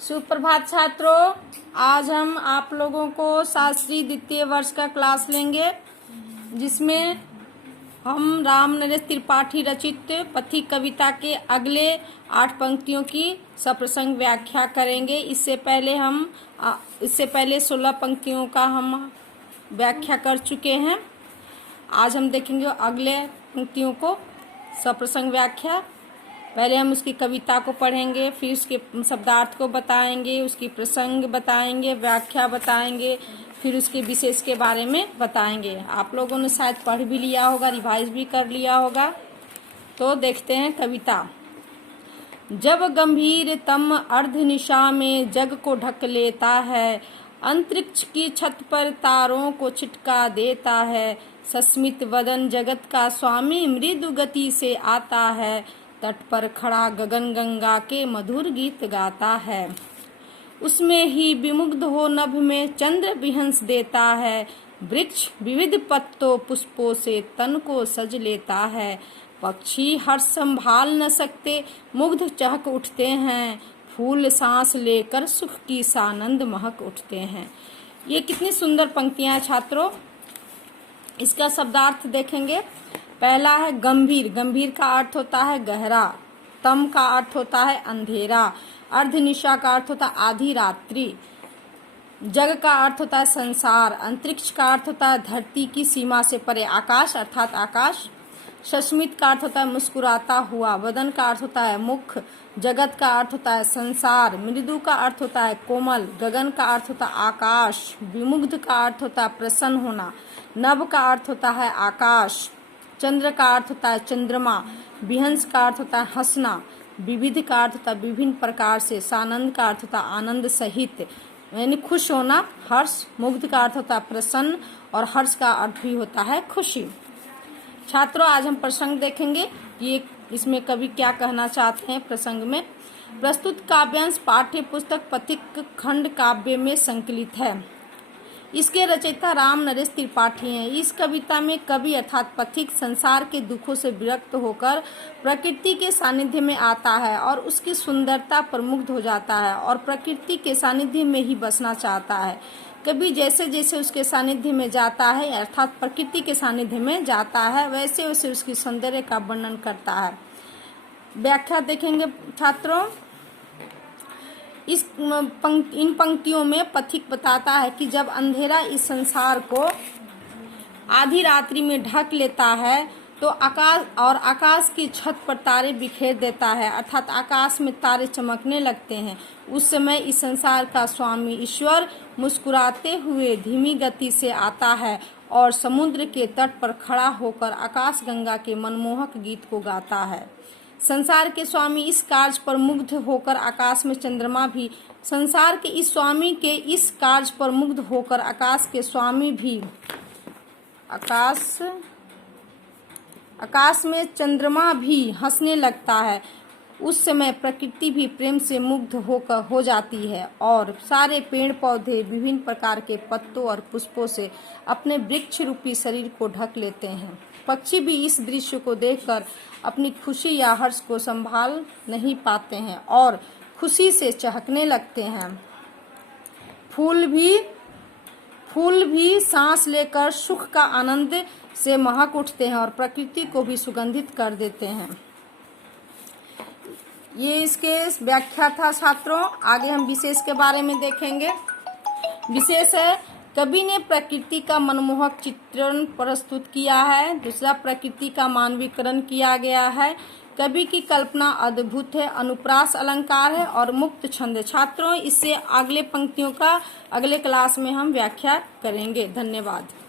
सुप्रभात छात्रों, आज हम आप लोगों को शास्त्री द्वितीय वर्ष का क्लास लेंगे, जिसमें हम राम नरेश त्रिपाठी रचित पथिक कविता के अगले 8 पंक्तियों की सप्रसंग व्याख्या करेंगे। इससे पहले 16 पंक्तियों का हम व्याख्या कर चुके हैं। आज हम देखेंगे अगले पंक्तियों को सप्रसंग व्याख्या। पहले हम उसकी कविता को पढ़ेंगे, फिर उसके शब्दार्थ को बताएंगे, उसकी प्रसंग बताएंगे, व्याख्या बताएंगे, फिर उसके विशेष के बारे में बताएंगे। आप लोगों ने शायद पढ़ भी लिया होगा, रिवाइज भी कर लिया होगा। तो देखते हैं कविता। जब गंभीरतम अर्धनिशा में जग को ढक लेता है, अंतरिक्ष की छत पर तारों को छिटका देता है, सस्मित वदन जगत का स्वामी मृदु गति से आता है, तट पर खड़ा गगन गंगा के मधुर गीत गाता है, उसमें ही विमुग्ध हो नभ में चंद्र विहंस देता है, वृक्ष विविध पत्तों पुष्पों से तन को सज लेता है, पक्षी हर्ष संभाल न सकते मुग्ध चहक उठते हैं, फूल सांस लेकर सुख की सानंद महक उठते हैं। ये कितनी सुंदर पंक्तियां छात्रों। इसका शब्दार्थ देखेंगे। पहला है गंभीर। गंभीर का अर्थ होता है गहरा। तम का अर्थ होता है अंधेरा। अर्धनिशा का अर्थ होता है आधी रात्रि। जग का अर्थ होता है संसार। अंतरिक्ष का अर्थ होता है धरती की सीमा से परे आकाश अर्थात आकाश। सस्मित का अर्थ होता है मुस्कुराता हुआ। वदन का अर्थ होता है मुख। जगत का अर्थ होता है संसार। मृदु का अर्थ होता है कोमल। गगन का अर्थ होता है आकाश। विमुग्ध का अर्थ होता है प्रसन्न होना। नभ का अर्थ होता है आकाश। चंद्र का अर्थ होता है चंद्रमा। विहंस का अर्थ होता है हंसना। विविध का अर्थ होता है विभिन्न प्रकार से। सानंद का अर्थ होता है आनंद सहित, यानी खुश होना। हर्ष। मुग्ध का अर्थ होता है प्रसन्न, और हर्ष का अर्थ भी होता है खुशी। छात्रों, आज हम प्रसंग देखेंगे कि इसमें कवि क्या कहना चाहते हैं। प्रसंग में प्रस्तुत काव्यांश पाठ्य पुस्तक पथिक खंड काव्य में संकलित है। इसके रचयिता राम नरेश त्रिपाठी हैं। इस कविता में कवि अर्थात पथिक संसार के दुखों से विरक्त होकर प्रकृति के सानिध्य में आता है और उसकी सुंदरता पर मुग्ध हो जाता है और प्रकृति के सानिध्य में ही बसना चाहता है। कवि जैसे जैसे उसके सानिध्य में जाता है अर्थात प्रकृति के सानिध्य में जाता है, वैसे वैसे उसकी सौंदर्य का वर्णन करता है। व्याख्या देखेंगे छात्रों। इन पंक्तियों में पथिक बताता है कि जब अंधेरा इस संसार को आधी रात्रि में ढक लेता है तो आकाश की छत पर तारे बिखेर देता है, अर्थात आकाश में तारे चमकने लगते हैं। उस समय इस संसार का स्वामी ईश्वर मुस्कुराते हुए धीमी गति से आता है और समुद्र के तट पर खड़ा होकर आकाश गंगा के मनमोहक गीत को गाता है। संसार के स्वामी इस कार्य पर मुग्ध होकर आकाश में चंद्रमा भी संसार के इस स्वामी के इस कार्य पर मुग्ध होकर आकाश के स्वामी भी आकाश में चंद्रमा भी हंसने लगता है। उस समय प्रकृति भी प्रेम से मुग्ध होकर हो जाती है और सारे पेड़ पौधे विभिन्न प्रकार के पत्तों और पुष्पों से अपने वृक्ष रूपी शरीर को ढक लेते हैं। पक्षी भी इस दृश्य को देखकर अपनी खुशी या हर्ष को संभाल नहीं पाते हैं और खुशी से चहकने लगते हैं। फूल भी सांस लेकर सुख का आनंद से महक उठते हैं और प्रकृति को भी सुगंधित कर देते हैं। ये इसके व्याख्या था छात्रों। आगे हम विशेष के बारे में देखेंगे। विशेष है कवि ने प्रकृति का मनमोहक चित्रण प्रस्तुत किया है। दूसरा, प्रकृति का मानवीकरण किया गया है। कवि की कल्पना अद्भुत है, अनुप्रास अलंकार है और मुक्त छंद। छात्रों, इससे अगले पंक्तियों का अगले क्लास में हम व्याख्या करेंगे। धन्यवाद।